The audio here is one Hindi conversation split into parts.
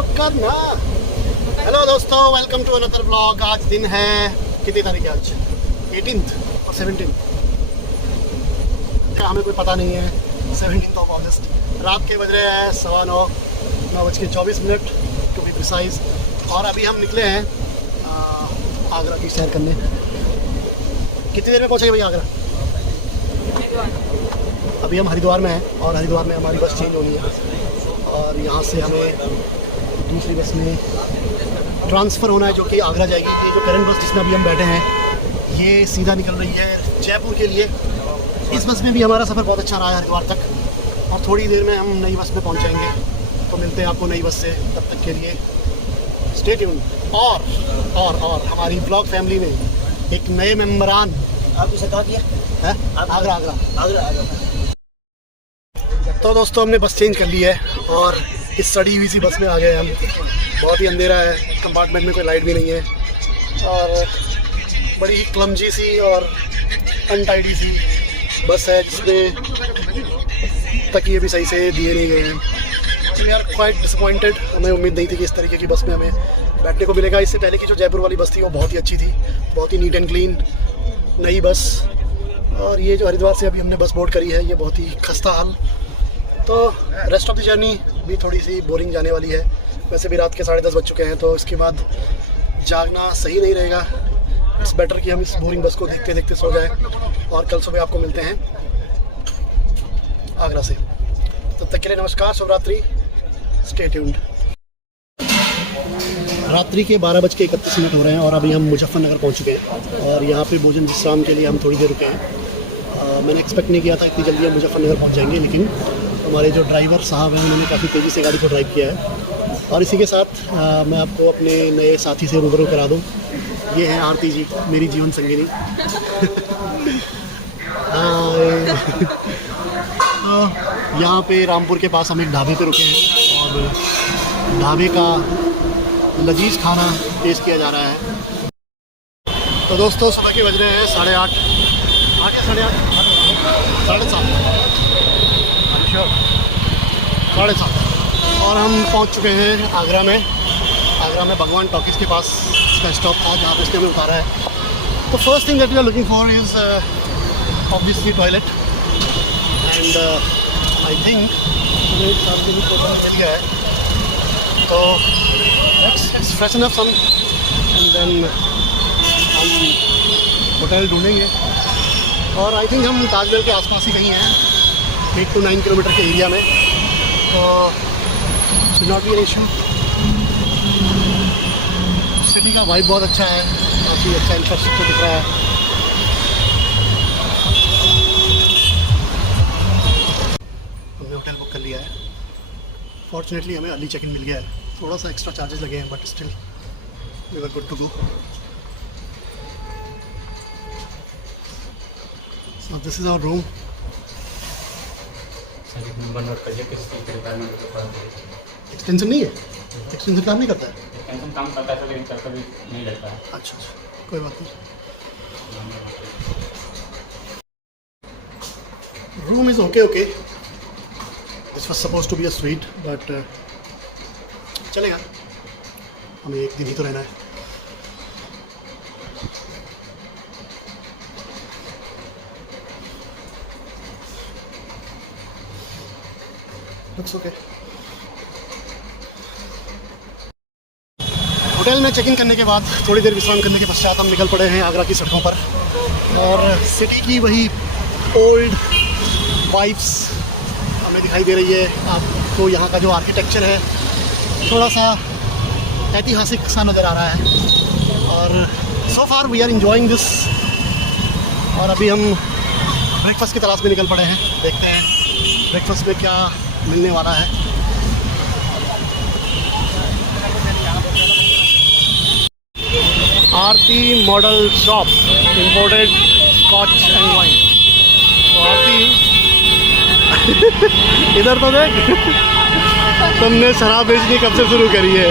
तो करना। हेलो दोस्तों, वेलकम टू अनदर व्लॉग। आज दिन है, कितनी तारीख है आज? 18 और 17 का हमें कोई पता नहीं है। 17 अगस्त, रात के बज रहे हैं 9:24 टू बी प्रिसाइज। और अभी हम निकले हैं आगरा की सैर करने। कितनी देर में पहुँचेंगे भैया आगरा? अभी हम हरिद्वार में हैं और हरिद्वार में हमारी बस चेंज होनी है और यहाँ से हमें दूसरी बस में ट्रांसफ़र होना है जो कि आगरा जाएगी। ये जो करंट बस जिसमें अभी हम बैठे हैं ये सीधा निकल रही है जयपुर के लिए। इस बस में भी हमारा सफ़र बहुत अच्छा रहा है हरिद्वार तक और थोड़ी देर में हम नई बस में पहुँच जाएंगे। तो मिलते हैं आपको नई बस से, तब तक के लिए स्टे ट्यून। और हमारी ब्लॉग फैमिली में एक नए मेम्बरान। आप इसे कहाँ किया है? आगरा। तो दोस्तों हमने बस चेंज कर ली है और इस सड़ी हुई सी बस में आ गए हम। बहुत ही अंधेरा है, कंपार्टमेंट में कोई लाइट भी नहीं है और बड़ी ही क्लमजी सी और अनटाइडी सी बस है जिसमें तकिए भी सही से दिए नहीं गए हैं। We are quite disappointed. हमें उम्मीद नहीं थी कि इस तरीके की बस में हमें बैठने को मिलेगा। इससे पहले की जो जयपुर वाली बस थी वो बहुत ही अच्छी थी, बहुत ही नीट एंड क्लीन नई बस। और ये जो हरिद्वार से अभी हमने बस बोर्ड करी है ये बहुत ही खस्ता हाल। तो रेस्ट ऑफ द जर्नी भी थोड़ी सी बोरिंग जाने वाली है। वैसे भी रात के 10:30 बज चुके हैं तो इसके बाद जागना सही नहीं रहेगा। इट्स बेटर कि हम इस बोरिंग बस को देखते देखते सो जाएं और कल सुबह आपको मिलते हैं आगरा से। तब तक के लिए नमस्कार, शुभ रात्रि, स्टे ट्यून्ड। रात्रि के 12:31 हो रहे हैं और अभी हम मुजफ्फरनगर पहुंच चुके हैं और यहाँ पे भोजन विश्राम के लिए हम थोड़ी देर रुके हैं। मैंने एक्सपेक्ट नहीं किया था इतनी जल्दी हम मुजफ्फरनगर पहुंच जाएंगे, लेकिन हमारे जो ड्राइवर साहब हैं उन्होंने काफ़ी तेज़ी से गाड़ी को ड्राइव किया है। और इसी के साथ मैं आपको अपने नए साथी से रूबरू करा दूँ। ये हैं आरती जी, मेरी जीवन संगिनी। तो यहाँ पे रामपुर के पास हम एक ढाबे पे रुके हैं और ढाबे का लजीज खाना टेस्ट किया जा रहा है। तो दोस्तों सुबह के बज रहे हैं 8:30, 7:30 और हम पहुंच चुके हैं आगरा में। आगरा में भगवान टॉकीज़ के पास इसका स्टॉप था जहाँ पे इसने हमें उतारा है। तो first thing that we are looking for is obviously toilet and I think मिल गया है। तो let's freshen up some and then हम होटल ढूंढेंगे। और आई थिंक हम ताजमहल के आसपास ही कहीं हैं, 8 to 9 किलोमीटर के एरिया में। तो should not be an issue. City का वाइब बहुत अच्छा है, काफ़ी अच्छा इंफ्रास्ट्रक्चर दिख रहा है। हमने होटल बुक कर लिया है। फॉर्चुनेटली हमें अर्ली चेक इन मिल गया है। थोड़ा सा एक्स्ट्रा चार्जेस लगे हैं but still we were good to go. So this is our room. Extension नहीं है? एक्सटेंशन काम नहीं करता है? एक्सटेंशन काम करता है लेकिन चलता भी नहीं रहता है। अच्छा, कोई बात नहीं। Room is okay. This was suppose to be a suite but चलेगा, हमें एक दिन ही तो रहना है। Looks okay. होटल में चेक इन करने के बाद थोड़ी देर विश्राम करने के पश्चात हम निकल पड़े हैं आगरा की सड़कों पर और सिटी की वही ओल्ड वाइब्स हमें दिखाई दे रही है। आपको यहाँ का जो आर्किटेक्चर है थोड़ा सा ऐतिहासिक सा नज़र आ रहा है और so far we are enjoying this. और अभी हम ब्रेकफास्ट की तलाश में निकल पड़े हैं। देखते हैं ब्रेकफास्ट में क्या मिलने वाला है। Aarti model shop, imported scotch and wine. तो आरती इधर तो देख, तुमने शराब बेचनी कब से शुरू करी है?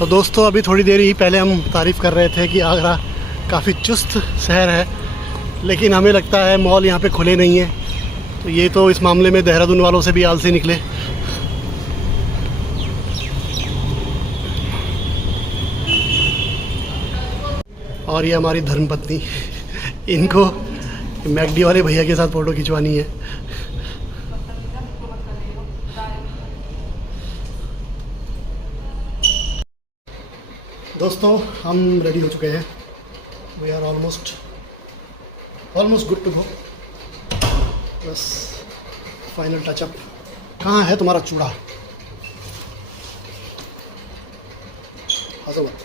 तो दोस्तों अभी थोड़ी देर ही पहले हम तारीफ़ कर रहे थे कि आगरा काफ़ी चुस्त शहर है, लेकिन हमें लगता है मॉल यहाँ पे खुले नहीं हैं। तो ये तो इस मामले में देहरादून वालों से भी आलसी निकले। और ये हमारी धर्मपत्नी, इनको मैकडी वाले भैया के साथ फ़ोटो खिंचवानी है। दोस्तों हम रेडी हो चुके हैं। We are almost good to go. बस फाइनल टचअप। कहाँ है तुम्हारा चूड़ा? हंसो मत।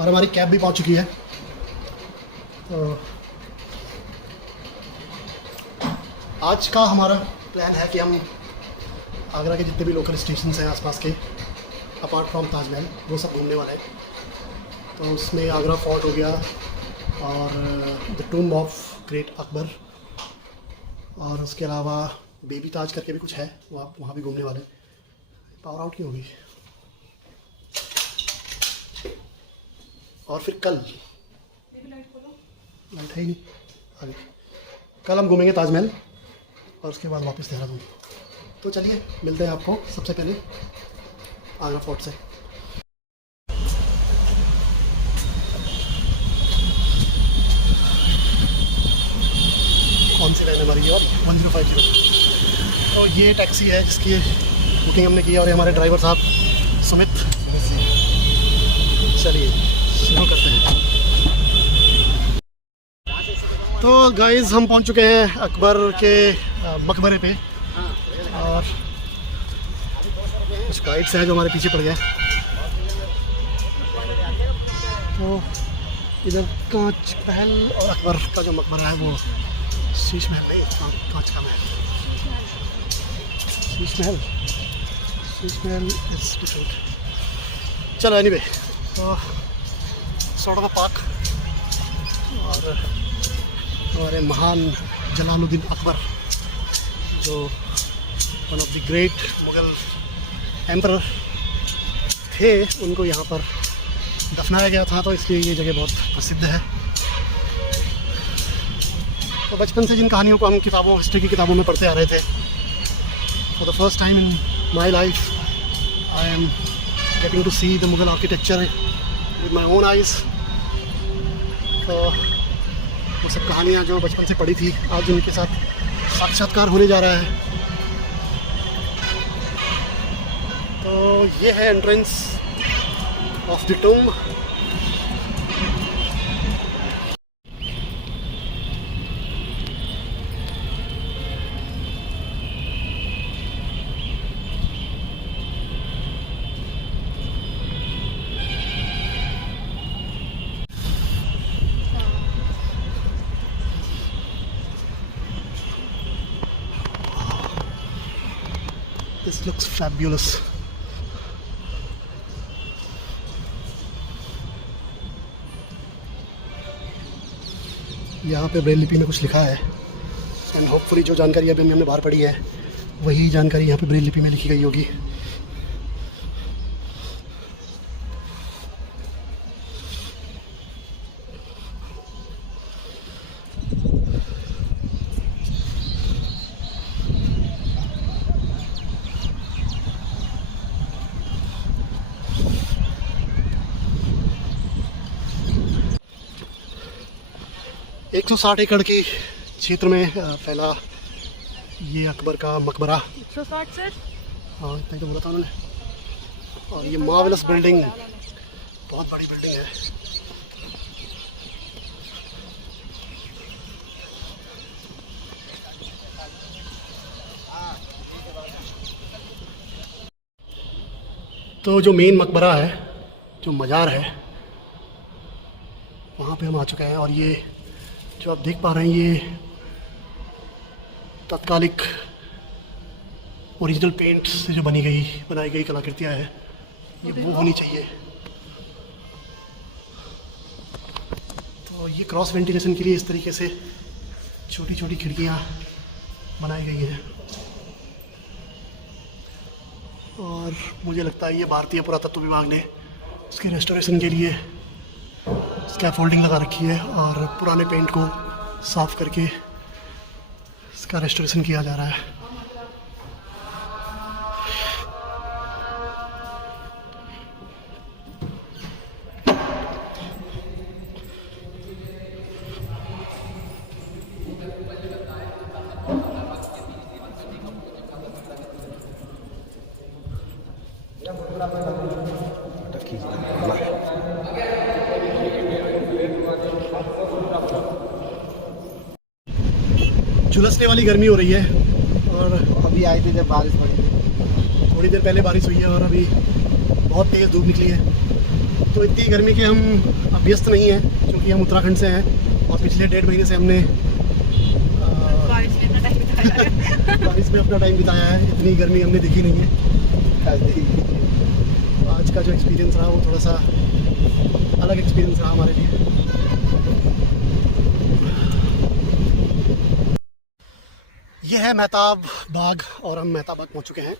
और हमारी कैब भी पहुंच चुकी है। तो आज का हमारा प्लान है कि हम आगरा के जितने भी लोकल स्टेशन हैं आसपास के, अपार्ट फ्रॉम ताजमहल, वो सब घूमने वाले हैं। तो उसमें आगरा फोर्ट हो गया और the tomb of great Akbar, और उसके अलावा बेबी ताज करके भी कुछ है, वहाँ भी घूमने वाले। पावर आउट क्यों होगी? और फिर कल लाइट है ही नहीं आगे। कल हम घूमेंगे ताजमहल और उसके बाद वापस देहरादून। तो चलिए मिलते हैं आपको सबसे पहले आगरा फोर्ट से। कौन सी लाइन हमारी? और 1050। तो ये टैक्सी है जिसकी बुकिंग हमने की, और ये हमारे ड्राइवर साहब सुमित। चलिए शुरू करते हैं। तो गाइस हम पहुंच चुके हैं अकबर के मकबरे पे, और कुछ गाइड्स हैं जो हमारे पीछे पड़ गए। तो इधर कांच महल और अकबर का जो मकबरा है वो शीश महल नहीं, कांच का महल। Sheesh Mahal is different. चलो एनीवे, तो सॉर्ट ऑफ अ पार्क। और हमारे महान जलालुद्दीन अकबर, जो one of the great Mughal emperor थे, उनको यहाँ पर दफनाया गया था, तो इसलिए ये जगह बहुत प्रसिद्ध है। तो बचपन से जिन कहानियों को हम किताबों, हिस्ट्री की किताबों में पढ़ते आ रहे थे, for the first time in my life I am getting to see the Mughal architecture with my own eyes. तो वो सब कहानियाँ जो बचपन से पढ़ी थी, आज उनके साथ साक्षात्कार होने जा रहा है। तो ये है entrance of the tomb. This looks fabulous. यहाँ पे ब्रेल लिपि में कुछ लिखा है, एंड होपफुली जो जानकारी अभी हमने बाहर पढ़ी है वही जानकारी यहाँ पे ब्रेल लिपि में लिखी गई होगी। एक 160 एकड़ के क्षेत्र में फैला ये अकबर का मकबरा। 160 सर? हाँ इतना ही तो बोला था उन्होंने। और ये मार्वेलस बिल्डिंग, बहुत बड़ी बिल्डिंग है। तो जो मेन मकबरा है, जो मज़ार है, वहाँ पे हम आ चुके हैं। और ये जो आप देख पा रहे हैं, ये तात्कालिक ओरिजिनल पेंट से जो बनाई गई कलाकृतियाँ हैं, ये वो होनी चाहिए। तो ये क्रॉस वेंटिलेशन के लिए इस तरीके से छोटी छोटी खिड़कियाँ बनाई गई हैं। और मुझे लगता है ये भारतीय पुरातत्व विभाग ने इसके रेस्टोरेशन के लिए स्कैफोल्डिंग लगा रखी है और पुराने पेंट को साफ़ करके इसका रेस्टोरेशन किया जा रहा है। झुलसने वाली गर्मी हो रही है और अभी आए थे जब बारिश पड़ी, थोड़ी देर पहले बारिश हुई है और अभी बहुत तेज़ धूप निकली है। तो इतनी गर्मी के हम अभ्यस्त नहीं हैं क्योंकि हम उत्तराखंड से हैं और पिछले 1.5 महीने से हमने बारिश में अपना टाइम बिताया है। इतनी गर्मी हमने देखी नहीं है। आज का जो एक्सपीरियंस रहा वो थोड़ा सा अलग एक्सपीरियंस रहा हमारे लिए। ये है मेहताब बाग और हम मेहताब बाग पहुंच चुके हैं।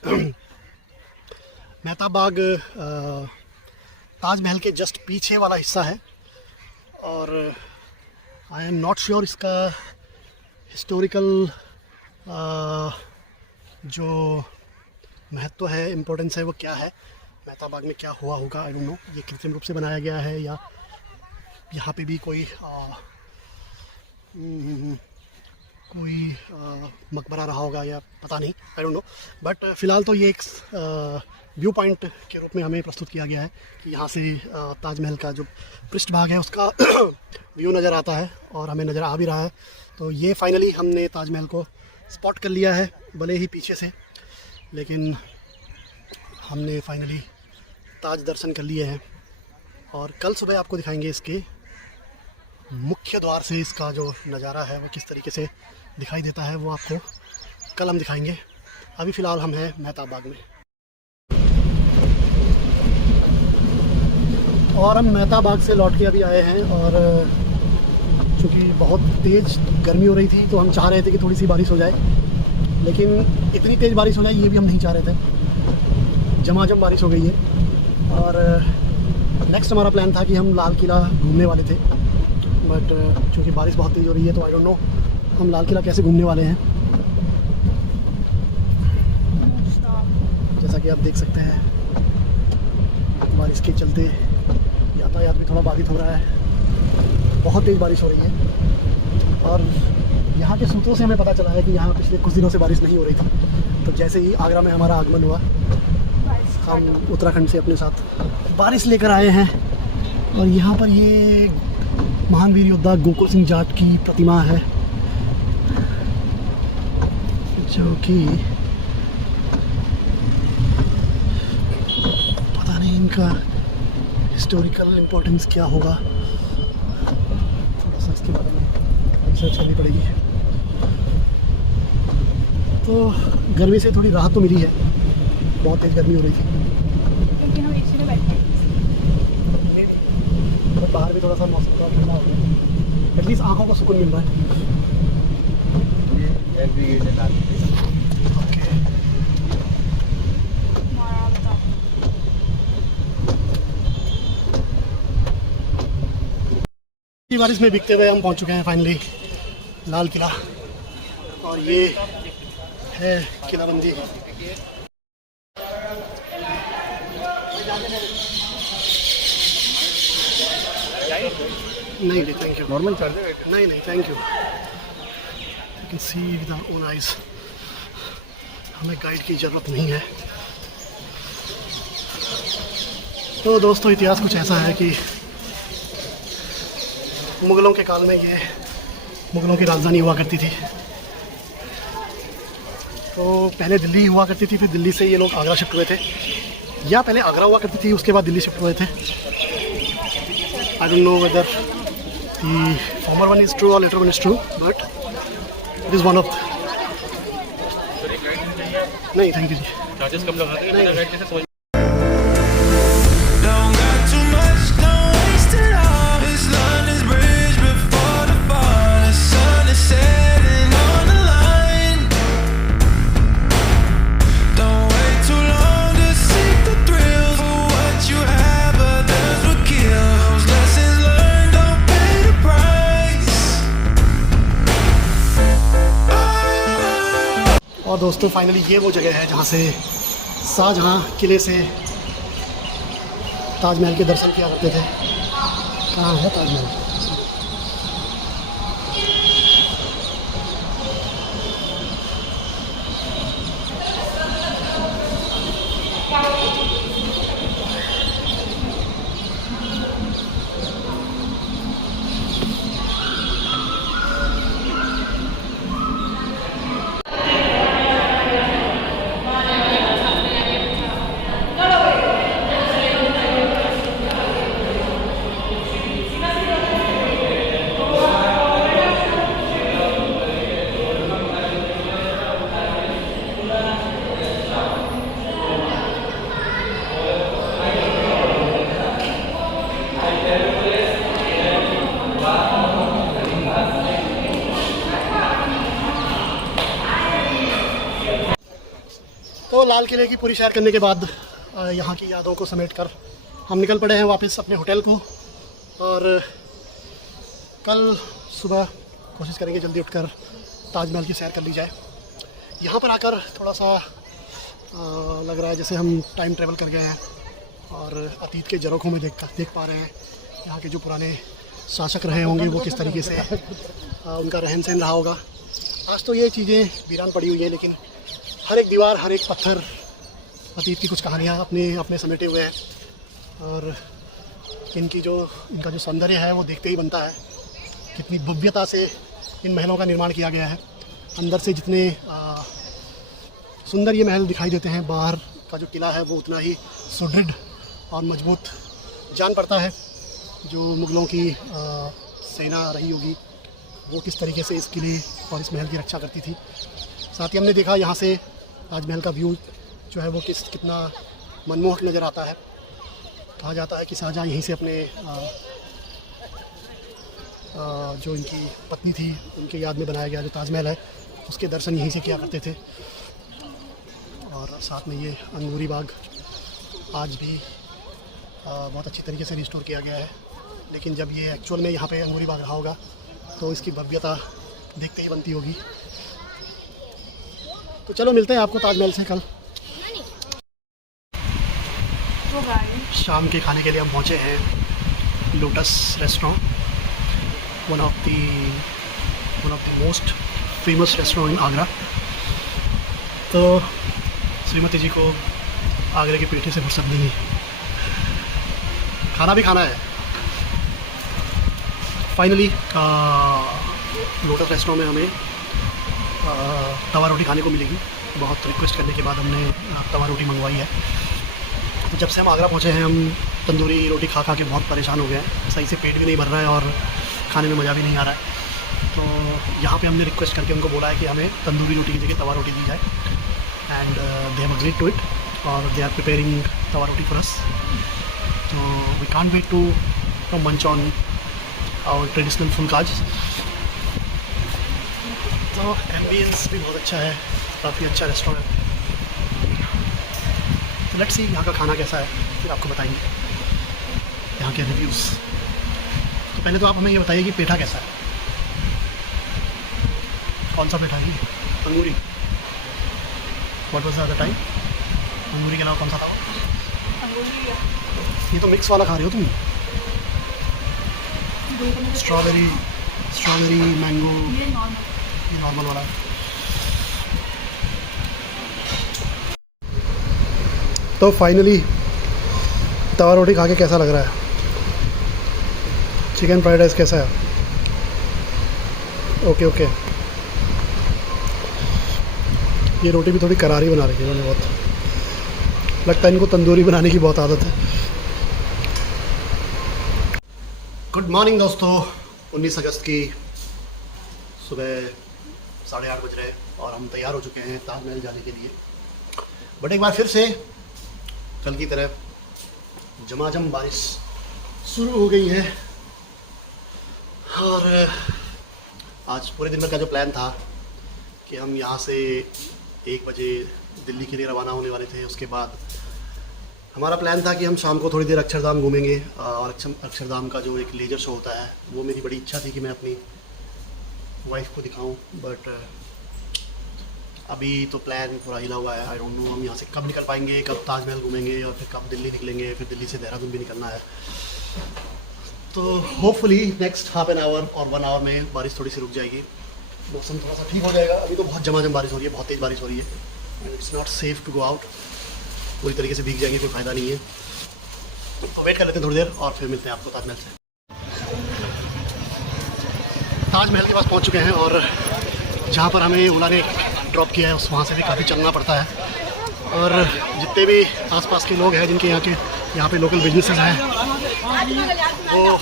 मेहताब बाग ताजमहल के जस्ट पीछे वाला हिस्सा है और आई एम नॉट श्योर इसका हिस्टोरिकल जो महत्व है, इम्पोर्टेंस है, वो क्या है। मेहताब बाग में क्या हुआ होगा, आई डोंट नो। ये कृत्रिम रूप से बनाया गया है या यहाँ पे भी कोई मकबरा रहा होगा या पता नहीं, आई डोंट नो। बट फ़िलहाल तो ये एक व्यू पॉइंट के रूप में हमें प्रस्तुत किया गया है कि यहाँ से ताजमहल का जो पृष्ठभाग है उसका व्यू नज़र आता है और हमें नज़र आ भी रहा है। तो ये फाइनली हमने ताजमहल को स्पॉट कर लिया है, भले ही पीछे से, लेकिन हमने फाइनली ताज दर्शन कर लिए हैं। और कल सुबह आपको दिखाएंगे इसके मुख्य द्वार से इसका जो नज़ारा है वो किस तरीके से दिखाई देता है, वो आपको कल हम दिखाएंगे। अभी फ़िलहाल हम हैं मेहताब बाग में और हम मेहताब बाग से लौट के अभी आए हैं और चूँकि बहुत तेज़ गर्मी हो रही थी तो हम चाह रहे थे कि थोड़ी सी बारिश हो जाए, लेकिन इतनी तेज़ बारिश हो जाए ये भी हम नहीं चाह रहे थे। झमाझम बारिश हो गई है और नेक्स्ट हमारा प्लान था कि हम लाल किला घूमने वाले थे, बट चूँकि बारिश बहुत तेज़ हो रही है तो आई डोंट नो हम लाल किला कैसे घूमने वाले हैं। जैसा कि आप देख सकते हैं बारिश के चलते यातायात भी थोड़ा बाधित हो रहा है, बहुत तेज़ बारिश हो रही है। और यहाँ के सूत्रों से हमें पता चला है कि यहाँ पिछले कुछ दिनों से बारिश नहीं हो रही थी। तो जैसे ही आगरा में हमारा आगमन हुआ, हम उत्तराखंड से अपने साथ बारिश लेकर आए हैं और यहाँ पर ये महान वीर योद्धा गोकुल सिंह जाट की प्रतिमा है जो कि पता नहीं इनका हिस्टोरिकल इम्पोर्टेंस क्या होगा, थोड़ा सा इसके बारे में रिसर्च करनी पड़ेगी। तो गर्मी से थोड़ी राहत तो मिली है, बहुत तेज़ गर्मी हो रही थी, लेकिन हम एसी में बैठे हैं। बट बाहर भी थोड़ा सा मौसम थोड़ा ठंडा हो गया, एटलीस्ट आँखों को सुकून मिल रहा है। बारिश में भीगते हुए हम पहुंच चुके हैं फाइनली लाल किला और ये है किलाबंदी। नहीं नहीं थैंक यू, नॉर्मल चार्ज है। नहीं नहीं thank you, you can see with our own eyes, हमें गाइड की ज़रूरत नहीं है। तो दोस्तों इतिहास कुछ ऐसा है कि मुग़लों के काल में ये मुग़लों की राजधानी हुआ करती थी। तो पहले दिल्ली हुआ करती थी, फिर दिल्ली से ये लोग आगरा शिफ्ट हुए थे, या पहले आगरा हुआ करती थी उसके बाद दिल्ली शिफ्ट हुए थे। I don't know whether the former one is true और latter one is true, but it is one off. नहीं थैंक यू जी, चार्जेस कम लगाते हैं बिना गाइड के समझ। Don't got too much, don't waste it all. This London's bridge before the fall. The sun is setting on the line. Don't wait too long, just और दोस्तों फाइनली ये वो जगह है जहाँ से शाहजहाँ किले से ताजमहल के दर्शन किया करते थे। कहाँ है ताजमहल? तो लाल किले की पूरी सैर करने के बाद यहाँ की यादों को समेटकर हम निकल पड़े हैं वापस अपने होटल को। और कल सुबह कोशिश करेंगे जल्दी उठकर ताजमहल की सैर कर ली जाए। यहाँ पर आकर थोड़ा सा लग रहा है जैसे हम टाइम ट्रेवल कर गए हैं और अतीत के झरोखों में देख पा रहे हैं यहाँ के जो पुराने शासक रहे होंगे वो किस तरीके से उनका रहन सहन रहा होगा। आज तो ये चीज़ें वीरान पड़ी हुई हैं, लेकिन हर एक दीवार, हर एक पत्थर अतीत की कुछ कहानियाँ अपने समेटे हुए हैं। और इनका जो सौंदर्य है वो देखते ही बनता है कितनी भव्यता से इन महलों का निर्माण किया गया है। अंदर से जितने सुंदर ये महल दिखाई देते हैं, बाहर का जो किला है वो उतना ही सुदृढ़ और मजबूत जान पड़ता है। जो मुग़लों की सेना रही होगी वो किस तरीके से इस किले और इस महल की रक्षा करती थी। साथ ही हमने देखा यहाँ से ताजमहल का व्यू जो है वो कितना मनमोहक नज़र आता है। कहा जाता है कि शाहजहाँ यहीं से अपने जो इनकी पत्नी थी उनके याद में बनाया गया जो ताजमहल है उसके दर्शन यहीं से किया करते थे। और साथ में ये अंगूरी बाग आज भी बहुत अच्छी तरीके से रिस्टोर किया गया है, लेकिन जब ये एक्चुअल में यहाँ पे अंगूरी बाग रहा होगा तो इसकी भव्यता देखते ही बनती होगी। तो चलो मिलते हैं आपको ताजमहल से कल। शाम के खाने के लिए हम पहुँचे हैं lotus restaurant, one of the most famous restaurant in Agra. तो श्रीमती जी को आगरे की पेठी से फुर्सत नहीं है, खाना भी खाना है। फाइनली लोटस रेस्टोरेंट में हमें तवा रोटी खाने को मिलेगी। बहुत रिक्वेस्ट करने के बाद हमने तवा रोटी मंगवाई है। तो जब से हम आगरा पहुँचे हैं हम तंदूरी रोटी खा के बहुत परेशान हो गए हैं। सही से पेट भी नहीं भर रहा है और खाने में मज़ा भी नहीं आ रहा है। तो यहाँ पे हमने रिक्वेस्ट करके उनको बोला है कि हमें तंदूरी रोटी की जगह तवा रोटी दी जाए, and they have agreed to it और they are preparing tawa roti for us. तो we can't wait to munch on our traditional phulkas. तो एम्बियंस भी बहुत अच्छा है, काफ़ी अच्छा रेस्टोरेंट है। तो लेट्स सी यहाँ का खाना कैसा है, फिर आपको बताएंगे यहाँ के रिव्यूज़। तो पहले तो आप हमें ये बताइए कि पेठा कैसा है, कौन सा पेठा है ये? अंगूरी। What was the other time? अंगूरी के अलावा कौन सा था? ये तो मिक्स वाला खा रहे हो तुम, स्ट्रॉबेरी मैंगो, ये नॉर्मल वाला। तो फाइनली तवा रोटी खा के कैसा लग रहा है? चिकन फ्राइड राइस कैसा है? ओके। ये रोटी भी थोड़ी करारी बना रही है इन्होंने, बहुत लगता है इनको तंदूरी बनाने की बहुत आदत है। गुड मॉर्निंग दोस्तों, 19 अगस्त की सुबह 8:30 बज रहे हैं और हम तैयार हो चुके हैं ताजमहल जाने के लिए। बट एक बार फिर से कल की तरह झमाझम बारिश शुरू हो गई है। और आज पूरे दिन भर का जो प्लान था कि हम यहाँ से 1 बजे दिल्ली के लिए रवाना होने वाले थे, उसके बाद हमारा प्लान था कि हम शाम को थोड़ी देर अक्षरधाम घूमेंगे। और अक्षरधाम का जो एक लेजर शो होता है वो मेरी बड़ी इच्छा थी कि मैं अपनी वाइफ को दिखाऊं, बट अभी तो प्लान पूरा हिला हुआ है। आई डोंट नो हम यहाँ से कब निकल पाएंगे, कब ताजमहल घूमेंगे और फिर कब दिल्ली निकलेंगे, फिर दिल्ली से देहरादून भी निकलना है। तो hopefully next half an hour और 1 आवर में बारिश थोड़ी सी रुक जाएगी, मौसम थोड़ा सा ठीक हो जाएगा। अभी तो बहुत झमाझम बारिश हो रही है, बहुत तेज़ बारिश हो रही है। It's not safe to go out, पूरी तरीके से भीग जाएंगे, कोई फ़ायदा नहीं है। तो वेट कर लेते हैं थोड़ी देर और फिर मिलते हैं आपको ताजमहल से। ताजमहल के पास पहुंच चुके हैं और जहां पर हमें ओला ने ड्रॉप किया है उस वहाँ से भी काफ़ी चलना पड़ता है। और जितने भी आसपास के लोग हैं जिनके यहाँ पे लोकल बिजनेसेस हैं वो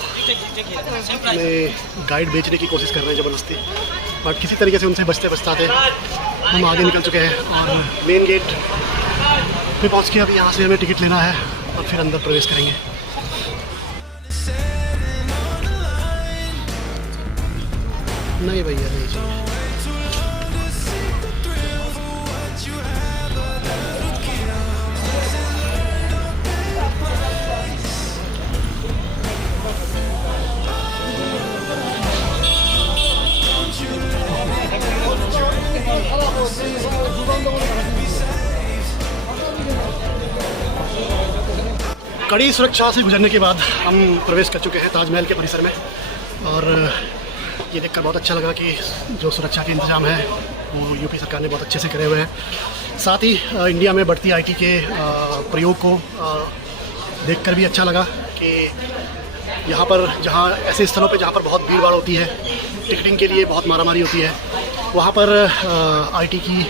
हमें गाइड बेचने की कोशिश कर रहे हैं ज़बरदस्ती, बट किसी तरीके से उनसे बचते बचते हम आगे निकल चुके हैं और मेन गेट पे पहुँच के अभी यहाँ से हमें टिकट लेना है और फिर अंदर प्रवेश करेंगे। नहीं भैया नहीं चाहिए। कड़ी सुरक्षा से गुजरने के बाद हम प्रवेश कर चुके हैं ताजमहल के परिसर में और ये देखकर बहुत अच्छा लगा कि जो सुरक्षा के इंतजाम है वो यूपी सरकार ने बहुत अच्छे से करे हुए हैं। साथ ही इंडिया में बढ़ती आईटी के प्रयोग को देखकर भी अच्छा लगा कि यहाँ पर जहाँ ऐसे स्थलों पे जहाँ पर बहुत भीड़ भाड़ होती है, टिकटिंग के लिए बहुत मारामारी होती है, वहाँ पर आईटी की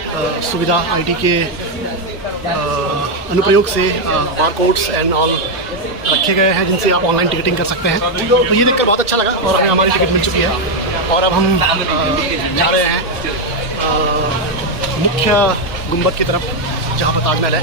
सुविधा, आईटी के अनुप्रयोग से बारकोड्स एंड ऑल रखे गए हैं जिनसे आप ऑनलाइन टिकटिंग कर सकते हैं। तो ये देखकर बहुत अच्छा लगा और हमें हमारी टिकट मिल चुकी है और अब हम जा रहे हैं मुख्य गुंबद की तरफ जहाँ पर ताजमहल है।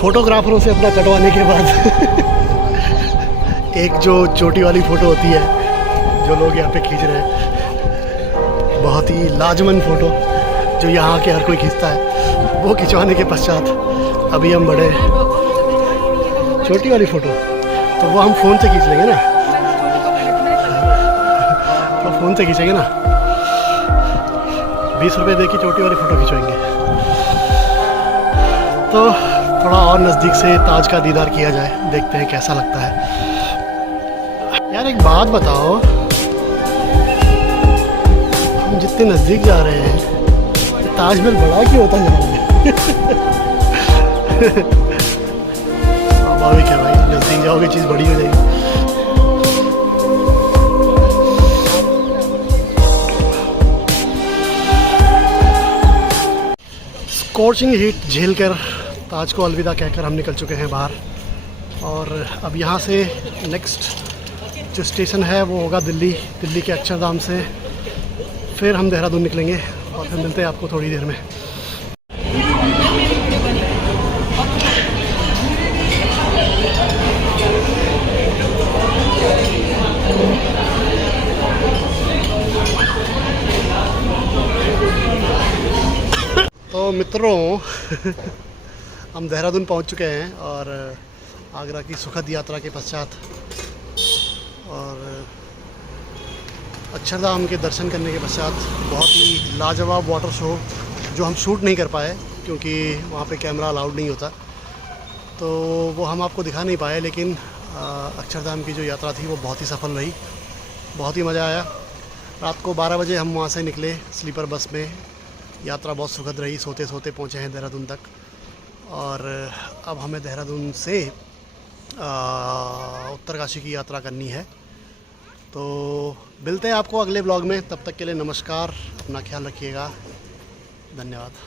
फोटोग्राफरों से अपना कटवाने के बाद एक जो चोटी वाली फ़ोटो होती है जो लोग यहाँ पे खींच रहे हैं, बहुत ही लाजमंद फ़ोटो जो यहाँ के हर कोई खींचता है, वो खिंचवाने के पश्चात अभी हम बढ़े चोटी वाली फ़ोटो, तो वो हम फ़ोन से खींच लेंगे ना, तो फ़ोन से खींचेंगे ना, 20 रुपये दे के चोटी वाली फ़ोटो खिंचवाएंगे। तो थोड़ा और नज़दीक से ताज का दीदार किया जाए, देखते हैं कैसा लगता है। यार एक बात बताओ, हम जितने नज़दीक जा रहे हैं ताजमहल बड़ा क्यों होता जा रहा है? अभी क्या भाई, नज़दीक जाओगे चीज़ बड़ी हो जाएगी। स्कॉचिंग हीट झेलकर ताज को अलविदा कहकर हम निकल चुके हैं बाहर और अब यहाँ से नेक्स्ट जो स्टेशन है वो होगा दिल्ली के अक्षरधाम से फिर हम देहरादून निकलेंगे और फिर मिलते हैं आपको थोड़ी देर में। तो मित्रों हम देहरादून पहुंच चुके हैं और आगरा की सुखद यात्रा के पश्चात और अक्षरधाम के दर्शन करने के पश्चात बहुत ही लाजवाब वाटर शो जो हम शूट नहीं कर पाए क्योंकि वहाँ पे कैमरा अलाउड नहीं होता, तो वो हम आपको दिखा नहीं पाए, लेकिन अक्षरधाम की जो यात्रा थी वो बहुत ही सफल रही, बहुत ही मज़ा आया। रात को 12 बजे हम वहाँ से निकले स्लीपर बस में। यात्रा बहुत सुखद रही, सोते सोते पहुँचे हैं देहरादून तक। और अब हमें देहरादून से उत्तरकाशी की यात्रा करनी है। तो मिलते हैं आपको अगले ब्लॉग में, तब तक के लिए नमस्कार, अपना ख्याल रखिएगा, धन्यवाद।